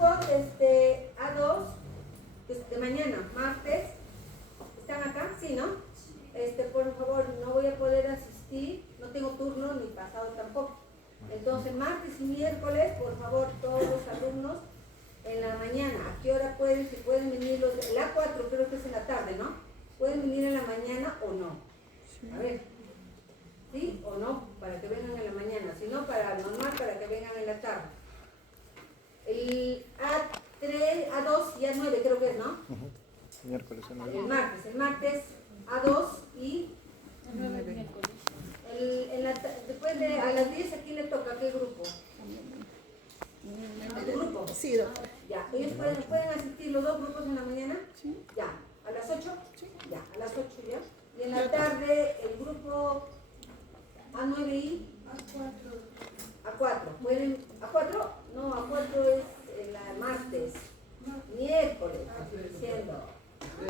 grupo A2, de mañana, martes, ¿están acá? Sí, ¿no? Por favor, no voy a poder asistir, no tengo turno ni pasado tampoco. Entonces, martes y miércoles, por favor, todos los alumnos en la mañana. ¿A qué hora pueden? Si pueden venir los de la A4, creo que es en la tarde, ¿no? ¿Pueden venir en la mañana o no? A ver, ¿sí o no? Para que vengan en la mañana. Si no, para normal, para que vengan en la tarde. El A3, A2 y A9 creo que es, ¿no? Miércoles, El martes A2 y después a las 10 aquí le toca, ¿qué grupo? ¿A tu grupo? Sí, doctor. Ya, ¿ellos pueden asistir los dos grupos en la mañana? Sí. Ya, ¿a las 8? Sí. Ya, a las 8 ya. Y en la tarde el grupo A9 y A4. ¿Pueden? ¿A4? No, A4 es el martes. Miércoles, estoy diciendo.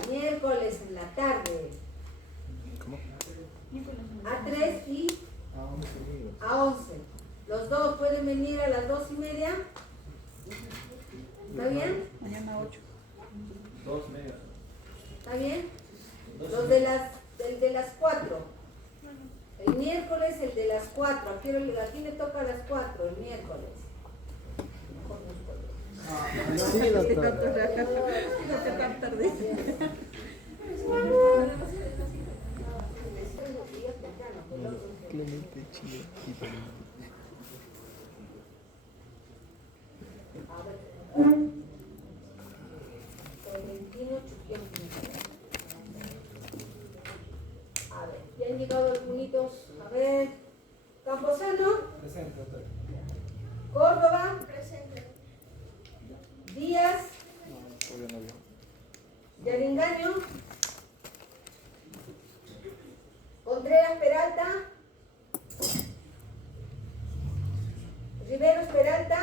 Miércoles en la tarde. ¿Cómo? A3 y A11. Los dos pueden venir a las 2:30. ¿Está bien? Mañana 8. 2:30. ¿Está bien? Los de el de las 4. El miércoles el de las 4. ¿A quién le toca a las 4? El miércoles. Sí, doctor. No te tan tarde. Clemente Chile. A ver, ya han llegado algunos. A ver, Camposano. Presente, doctor. Córdoba. Presente. Díaz. Todavía no vio. Yaringaño. Contreras Peralta. Riveros Peralta.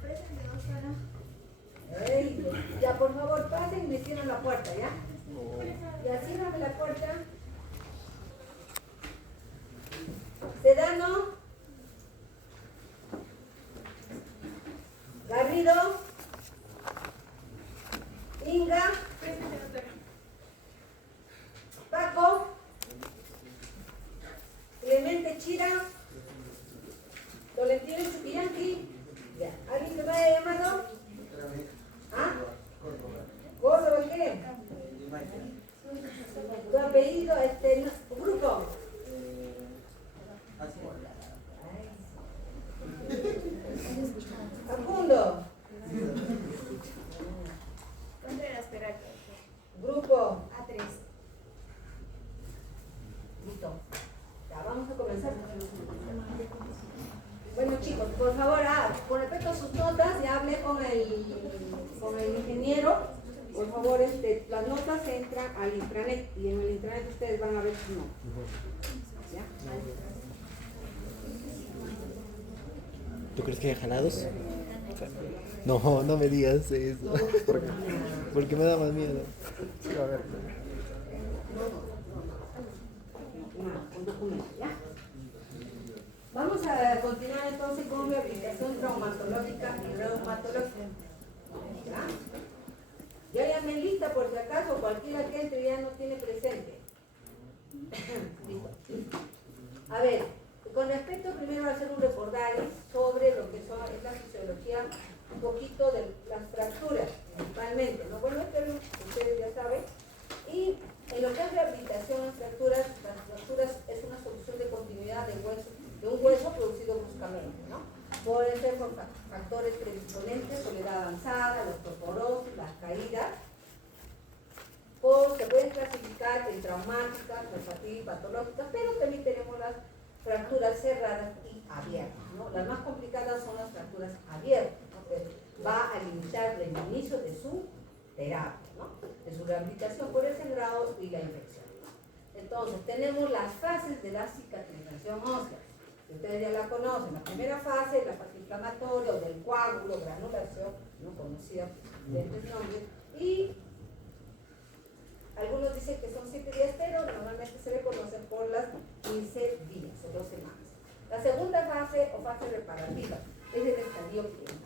Presente, doctora. Ya, por favor, pasen y me cierran la puerta, ¿ya? Ya, ciérrame la puerta. Sedano. Garrido. Inga. Paco. Clemente Chira. Tolentino Chuquillanqui. Ya, ¿alguien se me haya llamado? ¿Ah? ¿Córdoba qué? Tu apellido, grupo. Facundo. Contreras Peralta. Grupo. A3. Listo. Ya, vamos a comenzar. Bueno, chicos, por favor, con respecto a sus notas, ya hablé con el ingeniero. Por favor, las notas entran al intranet y en el intranet ustedes van a ver sus notas. ¿Ya? ¿Tú crees que hay jalados? No, no me digas eso. Porque me da más miedo. Sí, a ver. Un documento, ¿ya? Vamos a continuar entonces con rehabilitación traumatológica y reumatológica. ¿Ya? Ya llamé lista por si acaso cualquiera que entre ya no tiene presente. Listo. A ver, con respecto primero a hacer un recordario sobre lo que es la fisiología, un poquito de las fracturas, principalmente, ¿no? Bueno, esto ustedes ya saben. Y en lo que es rehabilitación, las fracturas es una solución de continuidad de un hueso producido bruscamente, ¿no? Pueden ser por factores predisponentes, soledad avanzada, la osteoporosis, las caídas, o se pueden clasificar en traumáticas, refractivas y patológicas, pero también tenemos las fracturas cerradas y abiertas, ¿no? Las más complicadas son las fracturas abiertas, ¿no? Que va a limitar el inicio de su terapia, ¿no? De su rehabilitación por el sangrado y la infección. Entonces, tenemos las fases de la cicatrización ósea. Ustedes ya la conocen. La primera fase es la fase inflamatoria o del coágulo, granulación, no conocida de estos nombres. Y algunos dicen que son 7 días, pero normalmente se reconocen por las 15 días o 2 semanas. La segunda fase o fase reparativa es el estadio en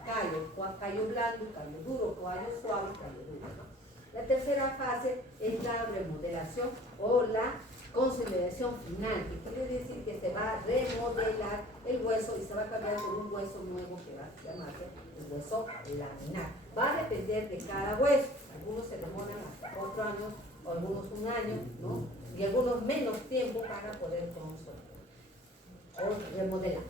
callo blando, callo duro, callo suave, callo duro, ¿no? La tercera fase es la remodelación o la consolidación final, que quiere decir que se va a remodelar el hueso y se va a cambiar por un hueso nuevo que va a llamarse el hueso laminar. Va a depender de cada hueso. Algunos se demoran hasta 4 años, o algunos 1 año, ¿no? Y algunos menos tiempo para poder consolidar o remodelar.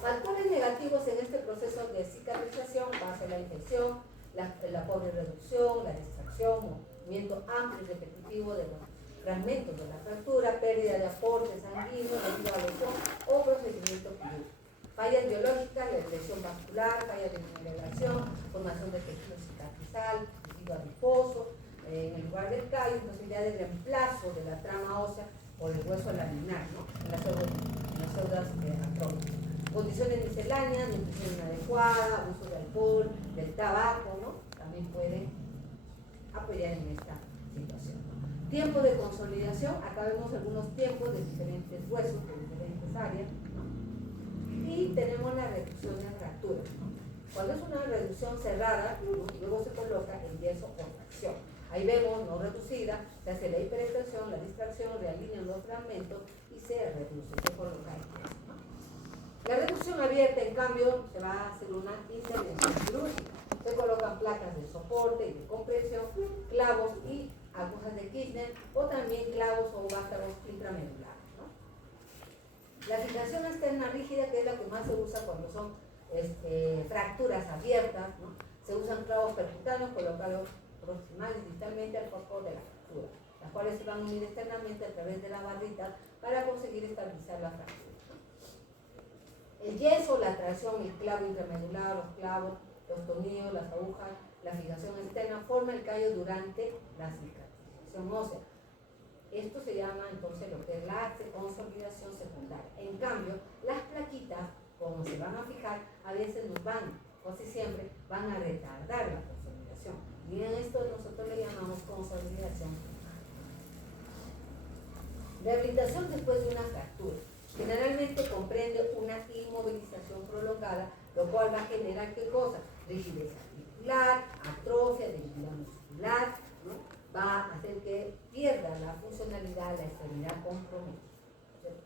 Factores negativos en este proceso de cicatrización va a ser la infección, la pobre reducción, la distracción, movimiento amplio y repetitivo de los fragmentos de la fractura, pérdida de aporte sanguíneo debido a lesión o procedimiento quirúrgico. Fallas biológicas, la lesión vascular, fallas de mineralización, formación de tejido cicatrizal, tejido adiposo, en el lugar del callo, posibilidad de reemplazo de la trama ósea por el hueso laminar, ¿no? En las células artróficas. Condiciones misceláneas, nutrición inadecuada, uso de alcohol, del tabaco, ¿no? También puede apoyar en esta situación. Tiempo de consolidación, acá vemos algunos tiempos de diferentes huesos, de diferentes áreas, ¿no? Y tenemos la reducción de fracturas, ¿no? Cuando es una reducción cerrada, luego se coloca el yeso o tracción. Ahí vemos no reducida, se hace la hiperextensión, la distracción, realinean los fragmentos y se reduce, se coloca el yeso, ¿no? La reducción abierta, en cambio, se va a hacer una intervención quirúrgica. Se colocan placas de soporte y de compresión, clavos y agujas de Kirchner o también clavos o vástagos intramedulares, ¿no? La fijación externa rígida, que es la que más se usa cuando son fracturas abiertas, ¿no? Se usan clavos percutáneos colocados proximales y distalmente al foco de la fractura, las cuales se van a unir externamente a través de la barrita para conseguir estabilizar la fractura. El yeso, la tracción, el clavo intramedular, los clavos, los tornillos, las agujas, la fijación externa forman el callo durante la cicatrización ósea. Esto se llama entonces lo que es la consolidación secundaria. En cambio, las plaquitas, como se van a fijar, a veces nos van, casi siempre, van a retardar la consolidación. Y en esto nosotros le llamamos consolidación primaria. Rehabilitación después de una fractura. Generalmente comprende una inmovilización prolongada, lo cual va a generar ¿qué cosa? Rigidez articular, atrofia, debilidad muscular, ¿no? Va a hacer que pierda la funcionalidad, la extremidad comprometida.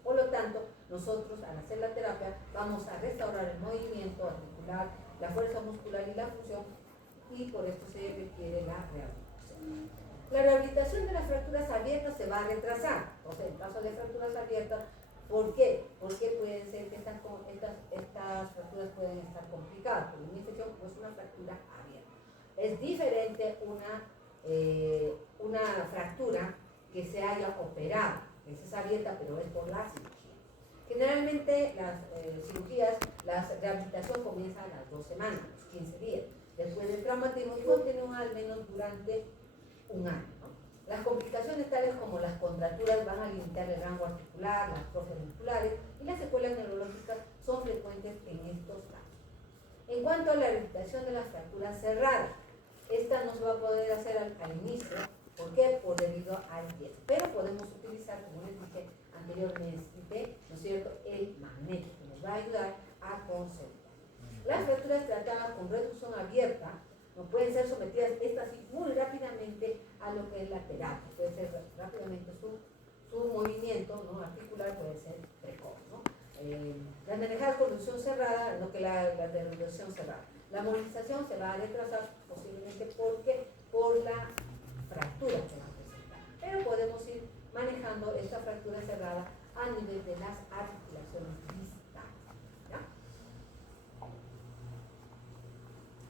Por lo tanto, nosotros al hacer la terapia vamos a restaurar el movimiento articular, la fuerza muscular y la función, y por esto se requiere la rehabilitación. La rehabilitación de las fracturas abiertas se va a retrasar. Entonces, en caso de fracturas abiertas, ¿por qué? Porque puede ser que estas fracturas pueden estar complicadas, porque una infección no es una fractura abierta. Es diferente una fractura que se haya operado, que es abierta, pero es por la cirugía. Generalmente las cirugías, la rehabilitación comienza a las 2 semanas, los 15 días, después del traumatismo y continúa al menos durante 1 año, ¿no? Las complicaciones tales como las contracturas van a limitar el rango articular, las atrofias musculares y las secuelas neurológicas son frecuentes en estos casos. En cuanto a la rehabilitación de las fracturas cerradas, esta no se va a poder hacer al inicio. ¿Por qué? Por debido al yeso. Pero podemos utilizar, como les dije anteriormente, ¿no es cierto?, el magnesio, que nos va a ayudar a consolidar. Las fracturas tratadas con reducción abierta no pueden ser sometidas estas muy rápidamente a lo que es la terapia. Puede ser rápidamente su movimiento, ¿no?, articular puede ser precoz, ¿no? Las manejadas con reducción cerrada, no que la de reducción cerrada. La movilización se va a retrasar posiblemente porque por la fractura que va a presentar. Pero podemos ir manejando esta fractura cerrada a nivel de las articulaciones distales, ¿ya?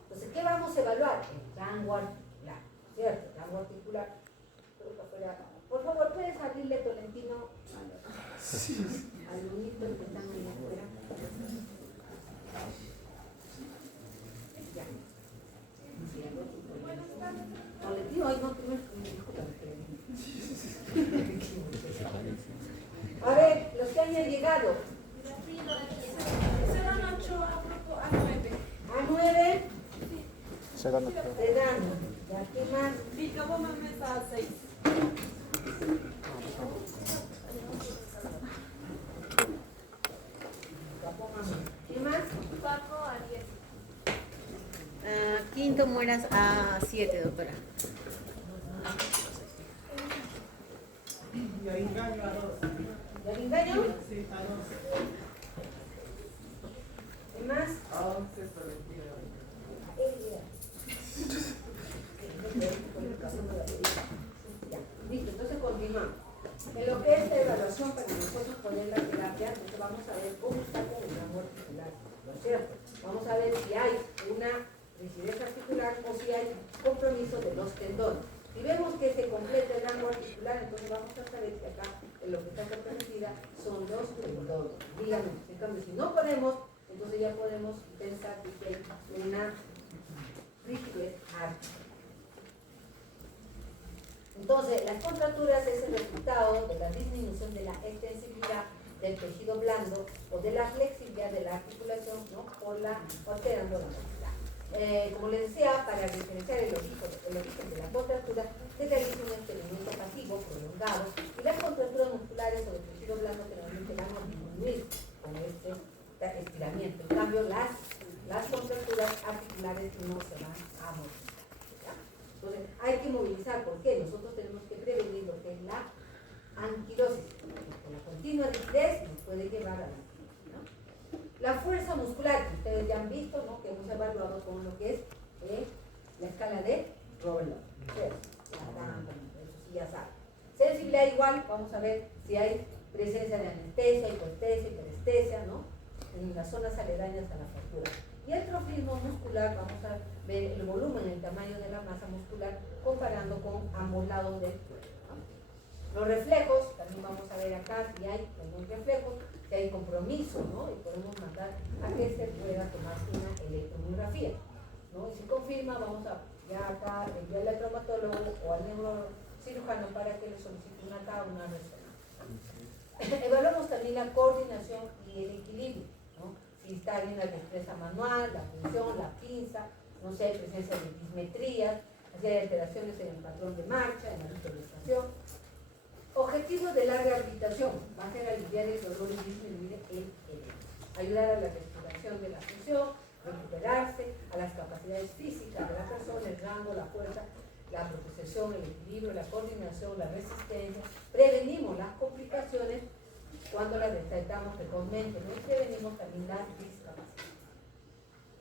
Entonces, ¿qué vamos a evaluar? El rango articular, ¿cierto? El rango articular. Por favor, ¿puedes abrirle, Tolentino, al lunito que están ahí afuera? Ya. Tolentino, hoy no tienes a ver, los que hayan llegado. Serán 8 a 9. A 9. Se dan Te dan. ¿Ya qué más? Y luego me meto a 6. ¿Qué más? 4 a Quinto mueras a 7, doctora. Y ahí engaño a dos. ¿Ya le engaño? Sí, a dos. ¿Y más? A 11 es mentira. Ya, listo, entonces continuamos. En lo que es la evaluación para nosotros poner la terapia, entonces vamos a ver cómo está con el rango articular, ¿no es cierto? Vamos a ver si hay una rigidez articular o si hay compromiso de los tendones. Si vemos que se completa el rango articular, entonces vamos a saber que acá en lo que está comprometida son los tendones. Díganme, en cambio, si no podemos, entonces ya podemos pensar que hay una rigidez articular. Entonces, las contracturas es el resultado de la disminución de la extensibilidad del tejido blando o de la flexibilidad de la articulación, ¿no? Por la alterando la movilidad. Como les decía, para diferenciar el origen de la contractura, se realiza un experimento pasivo prolongado y las contracturas musculares sobre el tejido blando generalmente van a disminuir con este estiramiento. En cambio, las contracturas articulares no se van a mover. Entonces, hay que movilizar. ¿Por qué? Nosotros tenemos que prevenir lo que es la anquilosis. Porque la continua rigidez nos puede llevar a la anquilosis, ¿no? La fuerza muscular, que ustedes ya han visto, ¿no? Que hemos evaluado con lo que es la escala de Rowland. Eso sí ya saben. Sensibilidad igual, vamos a ver si hay presencia de anestesia, hipoestesia, hiperestesia, ¿no? En las zonas aledañas a la fractura. Y el trofismo muscular, vamos a ver el volumen, el tamaño de la masa muscular comparando con ambos lados del cuerpo, ¿no? Los reflejos, también vamos a ver acá si hay algún reflejo, si hay compromiso, ¿no? Y podemos mandar a que se pueda tomar una electromiografía, ¿no? Y si confirma, vamos a ya acá enviarle al traumatólogo o al neurocirujano para que le solicite una resonancia. Evaluamos también la coordinación y el equilibrio, ¿no? Si está bien la destreza manual, la función, la pinza, no sé, hay presencia de dismetrías, si hay alteraciones en el patrón de marcha, en la visualización. Objetivo de la rehabilitación va a ser aliviar el dolor y disminuir el edema, ayudar a la restauración de la función, recuperarse, a las capacidades físicas de la persona, el rango, la fuerza, la propulsión, el equilibrio, la coordinación, la resistencia. Prevenimos las complicaciones cuando las detectamos precozmente, ¿no? Y prevenimos también las discapacidades.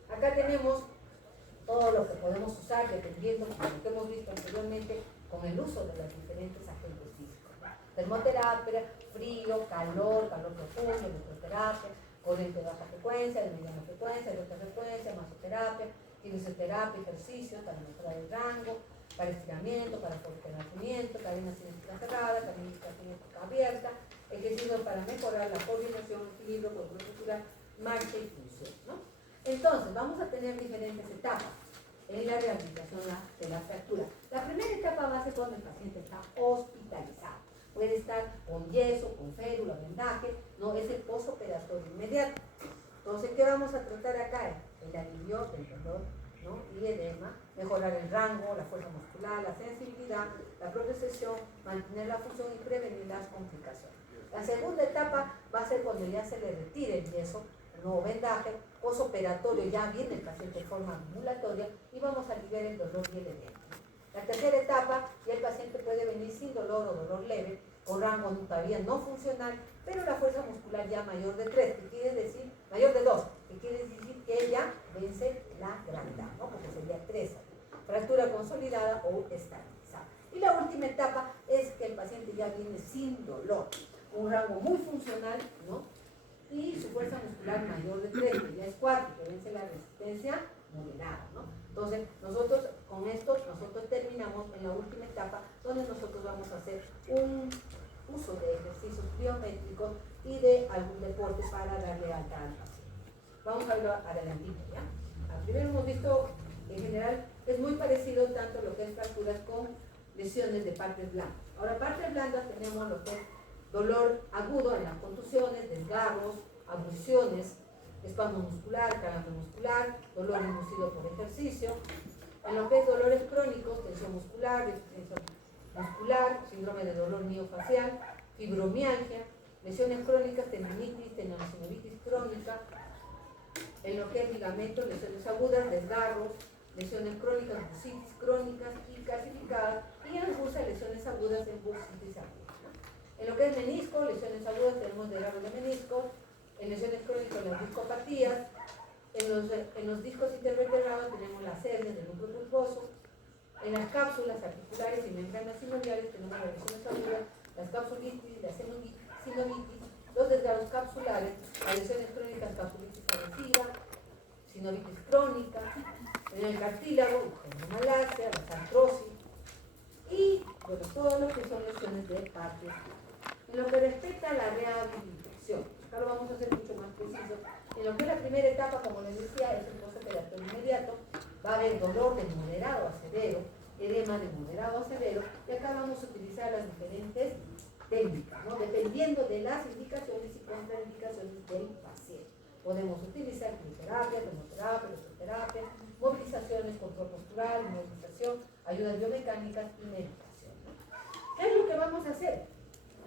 Acá tenemos todo lo que podemos usar dependiendo de lo que hemos visto anteriormente con el uso de los diferentes agentes físicos. Termoterapia, frío, calor profundo, electroterapia, corriente de baja frecuencia, de mediana frecuencia, de alta frecuencia, masoterapia, fisioterapia, ejercicio para mejorar el rango, para estiramiento, para fortalecimiento, cadena cinética cerrada, cadena cinética abierta, ejercicio para mejorar la coordinación, equilibrio, control muscular, marcha y función, ¿no? Entonces, vamos a tener diferentes etapas en la rehabilitación de la fractura. La primera etapa va a ser cuando el paciente está hospitalizado. Puede estar con yeso, con férula, vendaje, no es el postoperatorio inmediato. Entonces, ¿qué vamos a tratar acá? El alivio del dolor, ¿no? Y edema, mejorar el rango, la fuerza muscular, la sensibilidad, la propiocepción, mantener la función y prevenir las complicaciones. La segunda etapa va a ser cuando ya se le retire el yeso, el nuevo vendaje, postoperatorio, ya viene el paciente en forma ambulatoria y vamos a aliviar el dolor y el edema. La tercera etapa, ya el paciente puede venir sin dolor o dolor leve, con rango todavía no funcional, pero la fuerza muscular ya mayor de 3, que quiere decir, mayor de 2, que quiere decir que ya vence la gravedad, ¿no? Porque sería 3, fractura consolidada o estabilizada. Y la última etapa es que el paciente ya viene sin dolor, un rango muy funcional, ¿no? Y su fuerza muscular mayor de 3, que ya es 4, que vence la resistencia moderada, ¿no? Entonces, nosotros con esto, nosotros terminamos en la última etapa, donde nosotros vamos a hacer un uso de ejercicios biométricos y de algún deporte para darle alta al paciente. Vamos a verlo adelantito, ¿ya? Primero hemos visto, en general, es muy parecido tanto lo que es fracturas con lesiones de partes blandas. Ahora, partes blandas tenemos lo que es dolor agudo en las contusiones, desgarros, abluciones, espasmo muscular, calambre muscular, dolor inducido por ejercicio. En lo que es dolores crónicos, tensión muscular, deficiencia muscular, síndrome de dolor miofacial, fibromialgia, lesiones crónicas, tendinitis, tendinocinovitis crónica. En lo que es ligamentos, lesiones agudas, desgarros, lesiones crónicas, bursitis crónicas y calcificadas, y en bursa lesiones agudas en bursitis aguda, ¿no? En lo que es menisco, lesiones agudas tenemos desgarro de menisco, en lesiones crónicas las discopatías, en los discos intervertebrados tenemos las hernias del núcleo pulposo, en las cápsulas articulares y membranas sinoviales tenemos las lesiones agudas, las capsulitis, la sinovitis, los desgarros capsulares, las lesiones crónicas, capsulitis adhesiva, sinovitis crónica, en el cartílago, malasia, la artrosis y bueno, todo lo que son lesiones de parte. En lo que respecta a la rehabilitación, acá lo vamos a hacer mucho más preciso. En lo que es la primera etapa, como les decía, es el postoperatorio inmediato, va a haber dolor de moderado a severo, edema de moderado a severo, y acá vamos a utilizar las diferentes técnicas, ¿no? Dependiendo de las indicaciones y contraindicaciones del paciente. Podemos utilizar crioterapia, termoterapia, electroterapia, movilizaciones, control postural, movilización, ayudas biomecánicas y medicación, ¿no? ¿Qué es lo que vamos a hacer?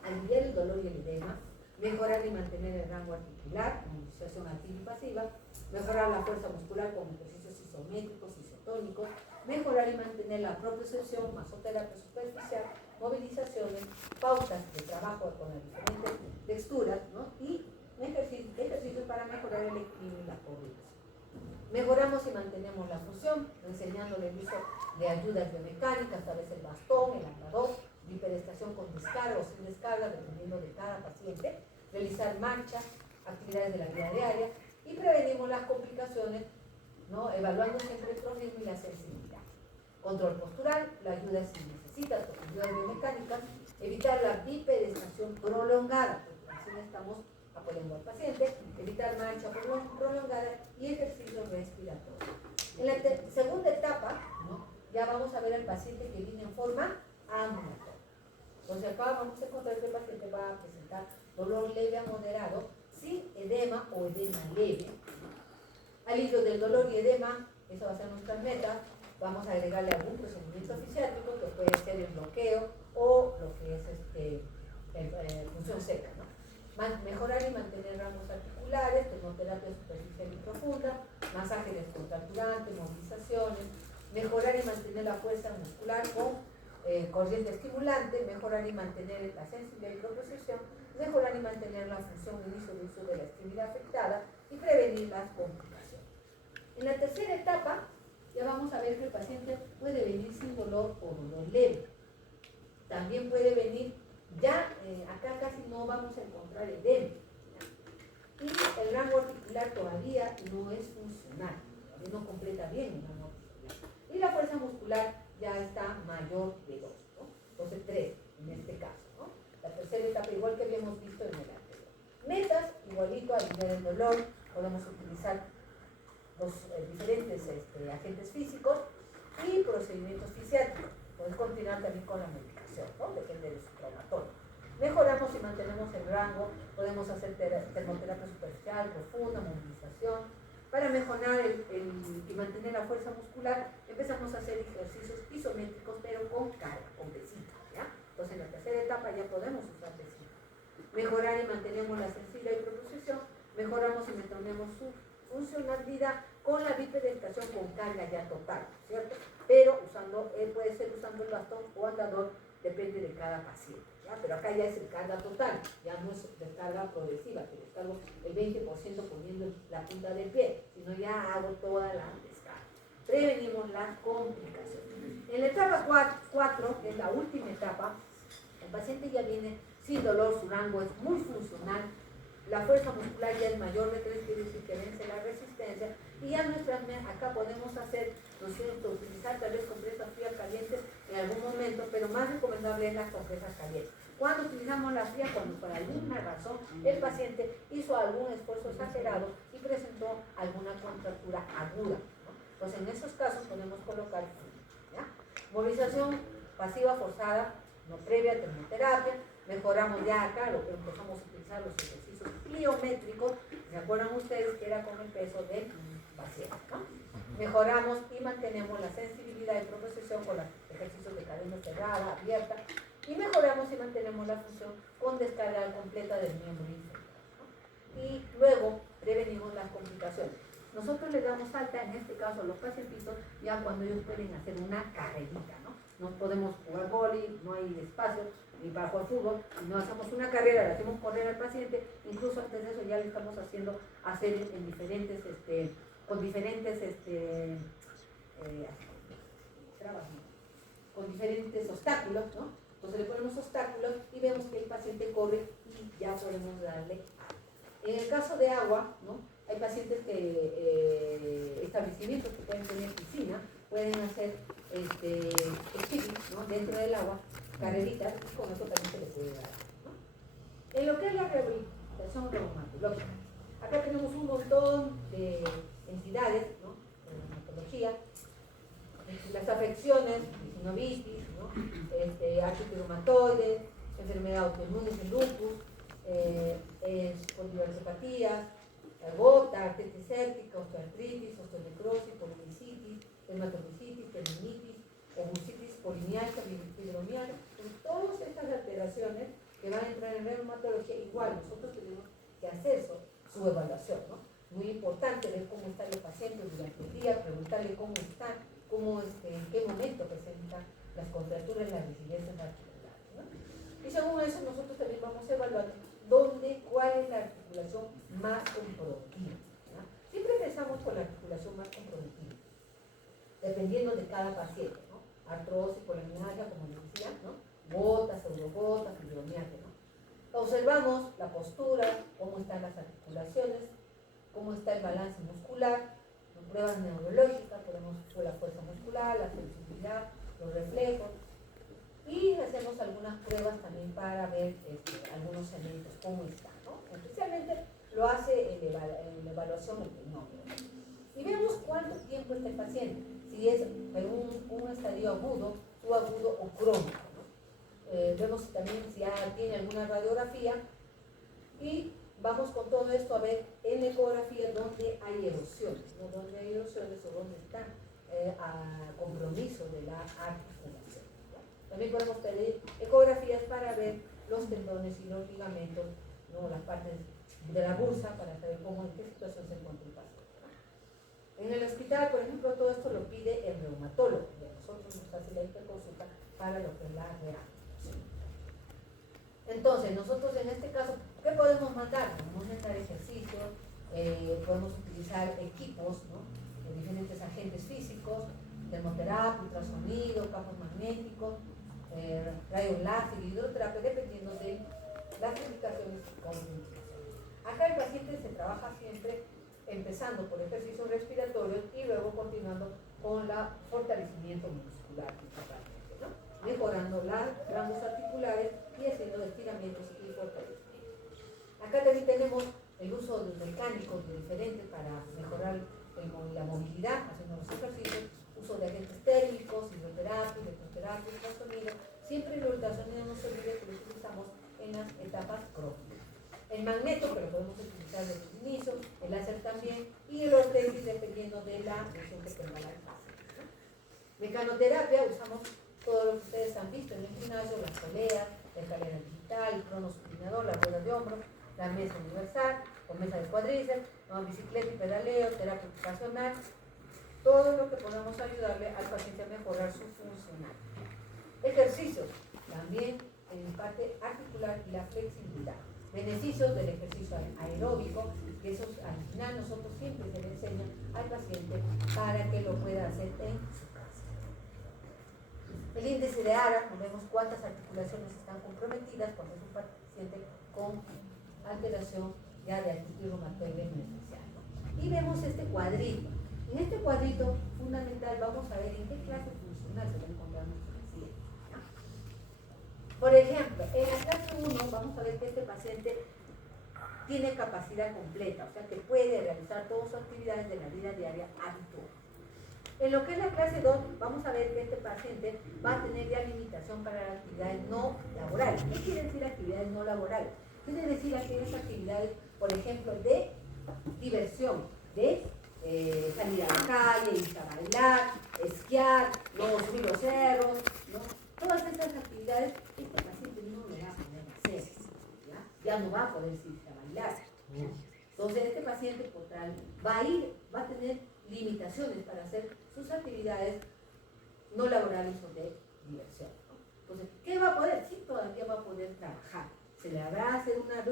Aliviar el dolor y el edema, mejorar y mantener el rango articular, movilización activa y pasiva, mejorar la fuerza muscular con ejercicios isométricos, isotónicos, mejorar y mantener la propiocepción, masoterapia superficial, movilizaciones, pautas de trabajo con las diferentes texturas, ¿no? Y ejercicios para mejorar el equilibrio y la coordinación. Mejoramos y mantenemos la función, enseñándole el uso de ayudas biomecánicas, tal vez el bastón, el andador, hiperestación con descarga o sin descarga, dependiendo de cada paciente, realizar marchas, actividades de la vida diaria y prevenimos las complicaciones, ¿no? Evaluando siempre el trofismo y la sensibilidad. Control postural, la ayuda si necesitas, ayudas biomecánicas, evitar la bipedestación prolongada, porque así no estamos apoyando al paciente, evitar marcha prolongada y ejercicios respiratorios. En la segunda etapa, ¿no? Ya vamos a ver al paciente que viene en forma ambulatoria. Entonces acá vamos a encontrar que el paciente va a presentar dolor leve a moderado, sin edema o edema leve. Alivio del dolor y edema, eso va a ser nuestra meta. Vamos a agregarle algún procedimiento fisiátrico que puede ser el bloqueo o lo que es función seca, ¿no? Mejorar y mantener rangos articulares, termoterapia superficial y profunda, masaje descontracturante, movilizaciones, mejorar y mantener la fuerza muscular con corriente estimulante, mejorar y mantener la sensibilidad y propiocepción, mejorar y mantener la función de inicio de uso de la extremidad afectada y prevenir las complicaciones. En la tercera etapa, ya vamos a ver que el paciente puede venir sin dolor o dolor leve. También puede venir, acá casi no vamos a encontrar edema. Y el rango articular todavía no es funcional, todavía no completa bien el rango articular. Y la fuerza muscular ya está mayor de 2, ¿no? Entonces 3 en este caso, ¿no? La tercera etapa, igual que habíamos visto en el anterior. Metas, igualito, aliviar el dolor, podemos utilizar los diferentes agentes físicos y procedimientos fisiátricos. Podemos continuar también con la medicación, ¿no? Depende de su traumatólogo. Mejoramos y mantenemos el rango, podemos hacer termoterapia superficial, profunda, movilización. Para mejorar y mantener la fuerza muscular, empezamos a hacer ejercicios isométricos, pero con carga, con pesita, ¿ya? Entonces en la tercera etapa ya podemos usar pesita. Mejorar y mantenemos la sensibilidad y propiocepción, mejoramos y mantenemos su funcionalidad con la bipedestación con carga ya total, ¿cierto? Pero puede ser usando el bastón o andador, depende de cada paciente, ¿ya? Pero acá ya es el carga total, ya no es descarga progresiva, que descargo el 20% poniendo la punta del pie, sino ya hago toda la descarga. Prevenimos las complicaciones. En la etapa 4, que es la última etapa, el paciente ya viene sin dolor, su rango es muy funcional, la fuerza muscular ya es mayor de 3, quiere decir que vence la resistencia, y ya acá podemos hacer, ¿no es cierto?, utilizar tal vez compresas frías calientes en algún momento, pero más recomendable es las compresas calientes. Cuando utilizamos la fría, cuando por alguna razón el paciente hizo algún esfuerzo exagerado y presentó alguna contractura aguda, ¿no? Pues en esos casos podemos colocar fría, ¿ya? Movilización pasiva forzada, no previa, termoterapia. Mejoramos ya acá, lo que empezamos a utilizar los ejercicios pliométricos, ¿se acuerdan ustedes que era con el peso del paciente, ¿no? Mejoramos y mantenemos la sensibilidad y propiocepción con los ejercicios de cadena cerrada, abierta, y mejoramos y mantenemos la función con descarga completa del miembro inferior, ¿no? Y luego prevenimos las complicaciones. Nosotros le damos alta, en este caso a los pacientitos, ya cuando ellos pueden hacer una carrerita, ¿no? No podemos jugar vóley, no hay espacio ni para jugar fútbol, no hacemos una carrera, le hacemos correr al paciente, incluso antes de eso ya le estamos haciendo hacer en diferentes, con diferentes con diferentes obstáculos, ¿no? Entonces le ponemos obstáculos y vemos que el paciente corre y ya podemos darle. En el caso de agua, ¿no? Hay pacientes que, establecimientos que pueden tener piscina, pueden hacer skipping, ¿no? Dentro del agua, carreritas, y con eso también se le puede dar, ¿no? En lo que es la rehabilitación reumatológica, acá tenemos un montón de entidades, ¿no? De reumatología, las afecciones, sinovitis, ¿no? Artritis reumatoide, enfermedad autoinmune, el lupus, poliartropatías, gota, artritis séptica, osteoartritis, osteonecrosis, polimicitis, dermatomicitis, tendinitis, ovusitis polimialgia, fibromialgia, todas estas alteraciones que van a entrar en reumatología, igual nosotros tenemos que hacer su evaluación, ¿no? Muy importante ver cómo está el paciente durante el día, preguntarle cómo está, en qué momento presentan las contracturas, las residencias articulares, ¿no? Y según eso nosotros también vamos a evaluar cuál es la articulación más comprometida, ¿no? Siempre empezamos con la articulación más comprometida, dependiendo de cada paciente, ¿no? Artrosis, polimialgia, como les decía, ¿no? Gotas, pseudogotas, fibromialgia, ¿no? Observamos la postura, cómo están las articulaciones, cómo está el balance muscular, pruebas neurológicas, podemos ver la fuerza muscular, la sensibilidad, los reflejos, y hacemos algunas pruebas también para ver algunos elementos, cómo están, ¿no? Especialmente lo hace en la evaluación el tecnómetro. Y vemos cuánto tiempo está el paciente, si es en un estadio agudo, subagudo o crónico, ¿no? Vemos también si ya tiene alguna radiografía y vamos con todo esto a ver en la ecografía dónde hay erosiones, ¿no? Dónde hay erosiones o dónde está a compromiso de la articulación, ¿no? También podemos pedir ecografías para ver los tendones y los ligamentos, ¿no? Las partes de la bursa para saber en qué situación se encuentra el paciente, ¿no? En el hospital, por ejemplo, todo esto lo pide el reumatólogo, y a nosotros nos hace la interconsulta para lo que es la rehabilitación. Entonces, nosotros en este caso, ¿qué podemos mandar? Podemos mandar ejercicios, podemos utilizar equipos, ¿no? De diferentes agentes físicos, termoterapia, ultrasonido, campos magnéticos, rayos láser, hidroterapia, dependiendo de las indicaciones y contraindicaciones. Acá el paciente se trabaja siempre empezando por ejercicios respiratorios y luego continuando con el fortalecimiento muscular, principalmente, ¿no? Mejorando los rangos articulares y haciendo estiramientos y fortalecimientos. Acá también tenemos el uso de mecánicos diferentes para mejorar la movilidad, haciendo los ejercicios, uso de agentes térmicos, hidroterapia, electroterapia, ultrasonido. Siempre el ultrasonido no se olvide que lo utilizamos en las etapas crónicas. El magneto, que lo podemos utilizar desde el inicio, el láser también, y el ortesis dependiendo de la lesión que tenga la fase, ¿no? Mecanoterapia, usamos todo lo que ustedes han visto en el gimnasio, las poleas, la escalera digital, el crono supinador, la rueda de hombro, la mesa universal, o mesa de cuádriceps, ¿no? Bicicleta y pedaleo, terapia ocupacional, todo lo que podamos ayudarle al paciente a mejorar su funcionalidad. Ejercicios, también en parte articular y la flexibilidad. Beneficios del ejercicio aeróbico, que eso al final nosotros siempre se le enseña al paciente para que lo pueda hacer en su casa. El índice de ARA, vemos cuántas articulaciones están comprometidas cuando es un paciente con alteración ya de artritis reumatoide especial, ¿no? Y vemos este cuadrito. En este cuadrito fundamental vamos a ver en qué clase funcional se va a encontrar nuestro paciente, ¿no? Por ejemplo, en la clase 1 vamos a ver que este paciente tiene capacidad completa, o sea que puede realizar todas sus actividades de la vida diaria habitual. En lo que es la clase 2, vamos a ver que este paciente va a tener ya limitación para las actividades no laborales. ¿Qué quiere decir actividades no laborales? Quiere decir aquellas actividades, por ejemplo, de diversión, de salir a la calle, ir a bailar, esquiar, no subir los cerros, ¿no? Todas esas actividades, este paciente no lo va a poder hacer, ¿ya? Ya no va a poder irse a bailar, ¿no? Entonces este paciente va a ir va a tener limitaciones para hacer sus actividades no laborales o de diversión, ¿no? Entonces, ¿qué va a poder? Sí, todavía va a poder trabajar. Se le habrá hacer una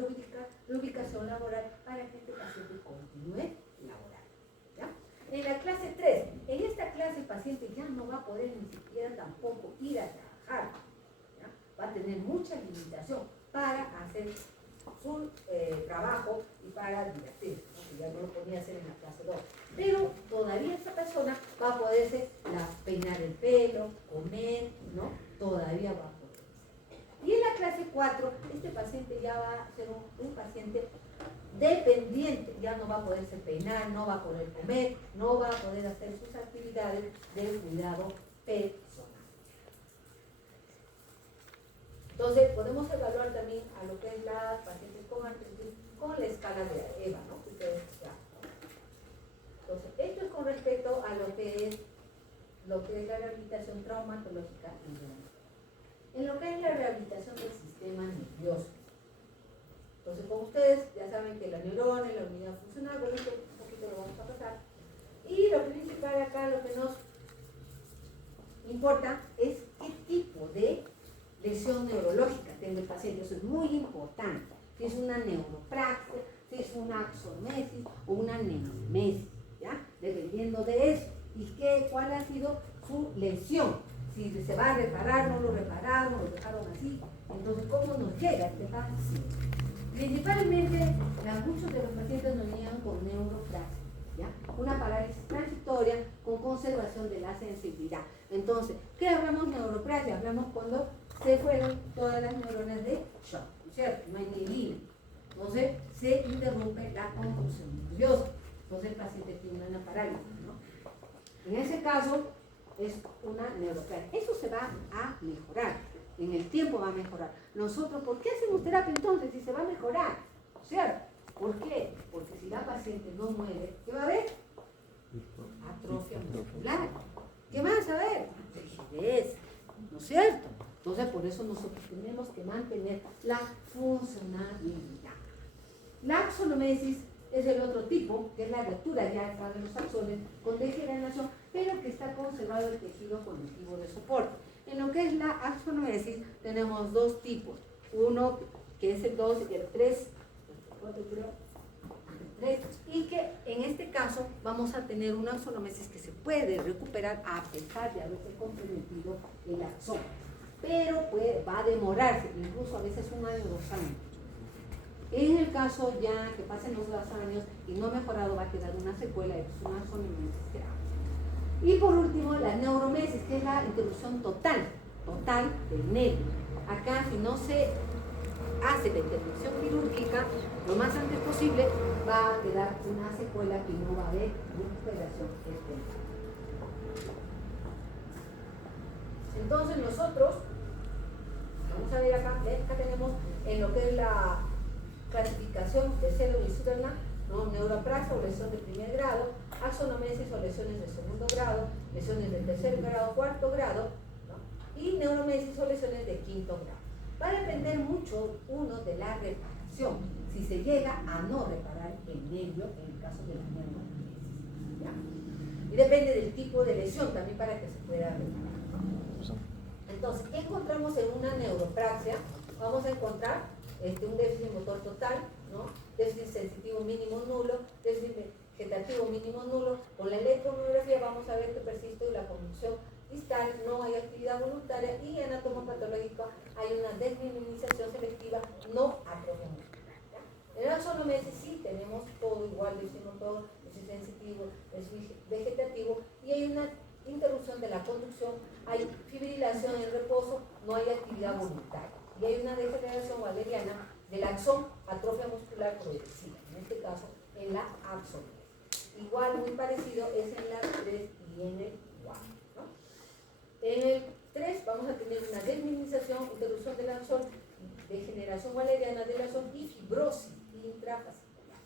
rubricación laboral para que este paciente continúe laboral, ¿ya? En la clase 3, en esta clase el paciente ya no va a poder ni siquiera tampoco ir a trabajar, ¿ya? Va a tener mucha limitación para hacer su trabajo y para divertirse, ¿no? Que ya no lo podía hacer en la clase 2. Pero todavía esta persona va a poderse peinar el pelo, comer, ¿no? Todavía va a poder. Y en la clase 4, este paciente ya va a ser un paciente dependiente, ya no va a poderse peinar, no va a poder comer, no va a poder hacer sus actividades del cuidado personal. Entonces, podemos evaluar también a lo que es las pacientes con artritis con la escala de EVA, ¿no? Ustedes ya, ¿no? Entonces, esto es con respecto a lo que es la rehabilitación traumatológica y neurológica. En lo que es la rehabilitación del sistema nervioso. Entonces, como ustedes ya saben que la neurona y la unidad funcional, bueno, esto un poquito lo vamos a pasar. Y lo principal acá, lo que nos importa es qué tipo de lesión neurológica tiene el paciente. Eso es muy importante. Si es una neuropraxia, si es una axonesis o una neuromesis, ¿ya? Dependiendo de eso. ¿Y cuál ha sido su lesión? Si se va a reparar, no lo repararon, lo dejaron así. Entonces, ¿cómo nos llega este paciente? Principalmente, muchos de los pacientes nos llegan con neuropraxia, ¿ya? Una parálisis transitoria con conservación de la sensibilidad. Entonces, ¿qué hablamos de neuropraxia? Hablamos cuando se fueron todas las neuronas de shock, ¿cierto? No hay ni línea. Entonces, se interrumpe la conducción nerviosa. Entonces, el paciente tiene una parálisis, ¿no? En ese caso, es una neuroplasia. Eso se va a mejorar. En el tiempo va a mejorar. Nosotros, ¿por qué hacemos terapia entonces si se va a mejorar? ¿Cierto? ¿Por qué? Porque si la paciente no muere, ¿qué va a haber? Atrofia muscular. ¿Qué más? A ver, rigidez. ¿No es cierto? Entonces, por eso nosotros tenemos que mantener la funcionalidad. La axonomesis es el otro tipo, que es la ruptura ya de los axones con degeneración, pero que está conservado el tejido conectivo de soporte. En lo que es la axonomesis tenemos dos tipos, uno que es el 2 y el 3, y que en este caso vamos a tener una axonomesis que se puede recuperar a pesar de haberse comprometido el axón, pero va a demorarse, incluso a veces 1 año, 2 años. En el caso ya que pasen los 2 años y no mejorado, va a quedar una secuela, es una axonomesis grave. Y por último, la neuromesis, que es la interrupción total del nervio. Acá, si no se hace la intervención quirúrgica lo más antes posible, va a quedar una secuela y no va a haber recuperación espontánea. Entonces nosotros, vamos a ver acá tenemos en lo que es la clasificación de célula y Sutherland, ¿no? Neuropraxia o lesión de primer grado, axonomesis o lesiones de segundo grado, lesiones de tercer grado, cuarto grado, ¿no? Y neuromesis o lesiones de quinto grado. Va a depender mucho uno de la reparación, si se llega a no reparar el nervio en el caso de la neuromesis, ¿ya? Y depende del tipo de lesión también para que se pueda reparar. Entonces, ¿qué encontramos en una neuropraxia? Vamos a encontrar un déficit motor total, ¿no? Déficit sensitivo mínimo nulo, déficit vegetativo mínimo nulo. Con la electromiografía vamos a ver que persiste la conducción distal, no hay actividad voluntaria y anatomopatológica hay una desminimización selectiva, no atrofia muscular. En la axonomesis sí tenemos todo igual, déficit motor, déficit sensitivo, déficit vegetativo y hay una interrupción de la conducción, hay fibrilación en reposo, no hay actividad voluntaria. Y hay una degeneración valeriana del axón, atrofia muscular progresiva, en este caso en la axonomesis. Igual, muy parecido es en la 3 y en el 4, ¿no? En el 3 vamos a tener una desminimización, interrupción del axón, degeneración valeriana del axón y fibrosis intrafascicular.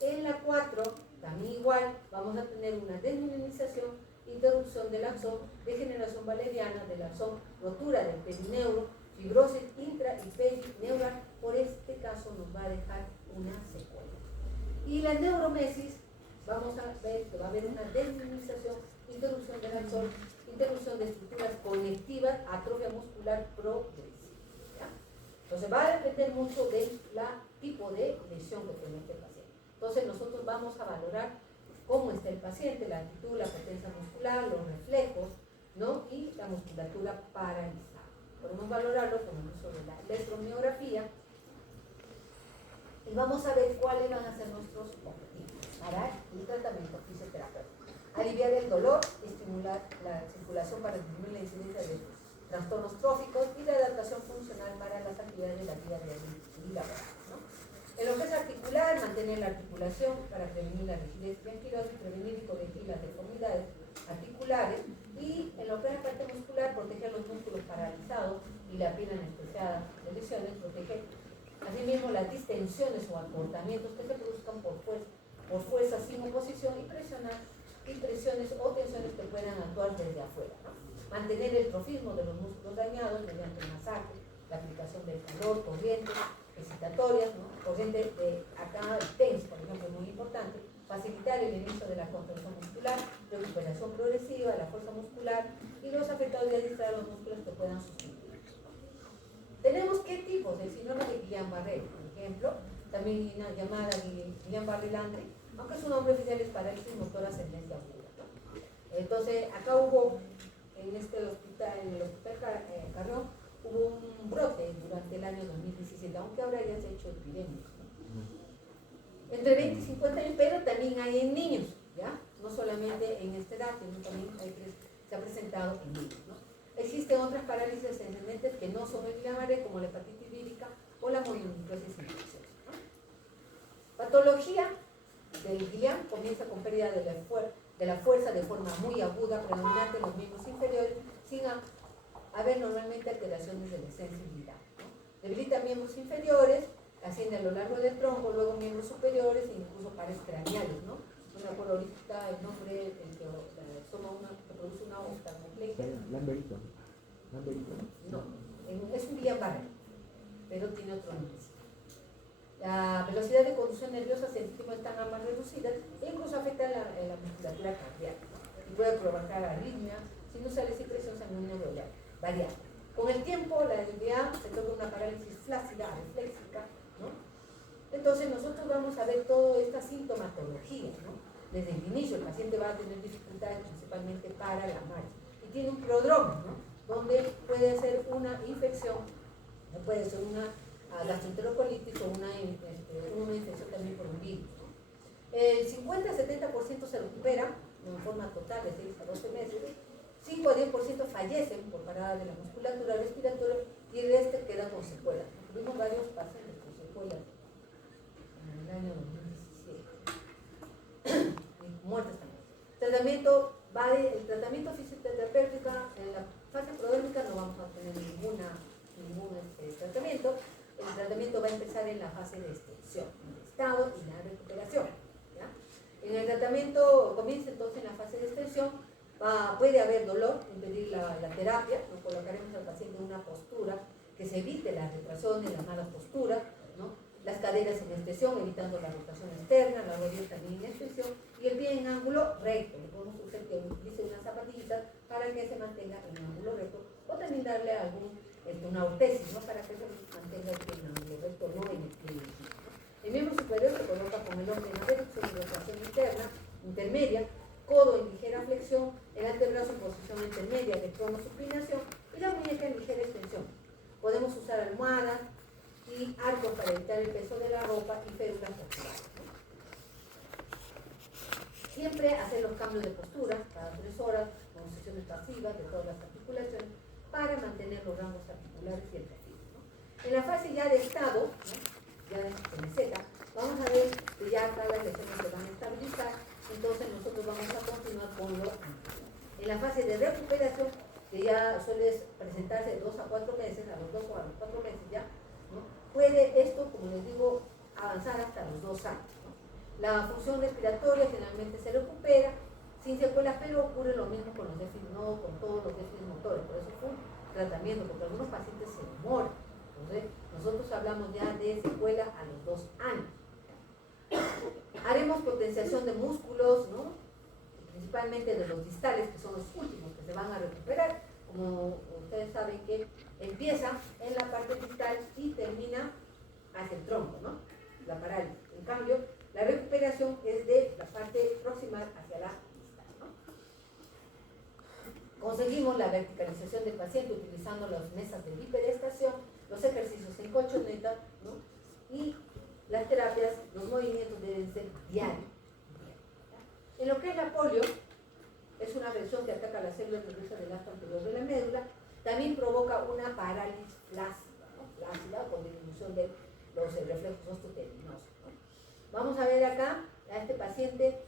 En la 4, también igual, vamos a tener una desminimización, interrupción del axón, degeneración valeriana del axón, rotura del perineuro, fibrosis intra y perineural, por este caso nos va a dejar una secuela. Y la neuromesis vamos a ver que va a haber una desminimización, interrupción del axón, interrupción de estructuras conectivas, atrofia muscular progresiva. ¿Ya? Entonces va a depender mucho del tipo de lesión que tiene este paciente. Entonces nosotros vamos a valorar cómo está el paciente, la actitud, la potencia muscular, los reflejos, ¿no? Y la musculatura paralizada. Podemos valorarlo con el uso de la electromiografía y vamos a ver cuáles van a ser nuestros objetivos para el tratamiento fisioterapéutico. Aliviar el dolor, estimular la circulación para disminuir la incidencia de trastornos tróficos y la adaptación funcional para las actividades de la vida diaria y laboral, ¿no? En lo que es articular, mantener la articulación para prevenir la rigidez y anquilosis, prevenir y corregir las deformidades articulares, y en lo que es la parte muscular, proteger los músculos paralizados y la piel anestesiada de lesiones, proteger asimismo las distensiones o acortamientos que se produzcan por fuerza sin oposición y presiones o tensiones que puedan actuar desde afuera, ¿no? Mantener el trofismo de los músculos dañados mediante el masaje, la aplicación del calor, corrientes excitatorias, ¿no? Corriente de acá, el TENS, por ejemplo, es muy importante. Facilitar el inicio de la contracción muscular, recuperación progresiva de la fuerza muscular y los afectados de distraer los músculos que puedan sustituir. Tenemos qué tipos de síndrome de Guillain-Barré, por ejemplo, también una llamada Guillain-Barré-Landry, aunque su nombre oficial es parálisis motora ascendente aguda, ¿no? Entonces, acá hubo, en el hospital Carrión, hubo un brote durante el año 2017, aunque ahora ya se ha hecho epidemia, ¿no? Entre 20 y 50 años, pero también hay en niños, ¿ya? No solamente en esta edad, sino también se ha presentado en niños, ¿no? Existen otras parálisis ascendentes que no son el Guillain-Barré, como la hepatitis vírica o la mononucleosis infecciosa, ¿no? Patología del Guillain comienza con pérdida de la fuerza de forma muy aguda, predominante en los miembros inferiores, sin haber normalmente alteraciones de la sensibilidad, ¿no? Debilita miembros inferiores, asciende a lo largo del tronco, luego miembros superiores e incluso pares craneales, ¿no? No me acuerdo ahorita el nombre, el que produce una oftalmoplegia. Lamberito. No, es un Guillain-Barré, pero tiene otro nombre. La velocidad de conducción nerviosa sensitiva está más reducida e incluso afecta la musculatura cardíaca, ¿no? Y puede provocar arritmia, sinusales y presión sanguínea variable. Con el tiempo, la LVA se torna una parálisis flácida, reflexica, ¿no? Entonces nosotros vamos a ver toda esta sintomatología, ¿no? Desde el inicio el paciente va a tener dificultades principalmente para la marcha y tiene un prodromio, ¿no? Donde puede ser una infección, puede ser una gastroenterocolitis o una infección también por un virus, ¿no? El 50-70% se recupera en forma total de 6 a 12 meses, 5 a 10% fallecen por parada de la musculatura respiratoria y el resto queda con secuelas. Tuvimos varios pacientes con secuelas en el año 2017 y muertes también. El tratamiento fisioterapéutico en la fase prodrómica no vamos a tener ningún tratamiento. El tratamiento va a empezar en la fase de extensión, el estado y la recuperación, ¿ya? En el tratamiento comienza entonces en la fase de extensión. Puede haber dolor, impedir la terapia, nos colocaremos al paciente en una postura que se evite las retrasiones, las malas posturas, ¿no? Las caderas en extensión, evitando la rotación externa, la rodilla también en extensión, y el pie en ángulo recto. Le podemos usar que utilice unas zapatillitas para que se mantenga en ángulo recto, o también darle una ortesis, ¿no? Para que se mantenga el pie en ángulo recto, no en el pie, ¿no? El miembro superior se coloca con el orden derecho en rotación intermedia, codo en ligera flexión, el antebrazo en posición intermedia de cronosupinación y la muñeca en ligera extensión. Podemos usar almohadas y arcos para evitar el peso de la ropa y férulas posturales, ¿no? Siempre hacer los cambios de postura cada 3 horas, con sesiones pasivas de todas las articulaciones para mantener los rangos articulares y el perfil, ¿no? En la fase ya de estado, ¿no? Ya de meseta, vamos a ver que ya cada lesiones se van a estabilizar. Entonces nosotros vamos a continuar con lo anterior. En la fase de recuperación, que ya suele presentarse de 2 a 4 meses, a los 2 o a los 4 meses ya, ¿no? Puede esto, como les digo, avanzar hasta los 2 años, ¿no? La función respiratoria generalmente se recupera sin secuelas, pero ocurre lo mismo con los déficits, no con todos los déficits motores, por eso fue un tratamiento, porque algunos pacientes se demoran. Entonces, nosotros hablamos ya de secuela a los 2 años. Haremos potenciación de músculos, ¿no? Principalmente de los distales, que son los últimos que se van a recuperar. Como ustedes saben que empieza en la parte distal y termina hacia el tronco, ¿no? La parálisis. En cambio, la recuperación es de la parte proximal hacia la distal, ¿no? Conseguimos la verticalización del paciente utilizando las mesas de hiperestación, los ejercicios en colchoneta, ¿no? Y las terapias, los movimientos deben ser diarios. En lo que es la polio, es una lesión que ataca las células nerviosas del acto anterior de la médula, también provoca una parálisis flácida, ¿no? Flácida con disminución de los reflejos osteoteninosos, ¿no? Vamos a ver acá, a este paciente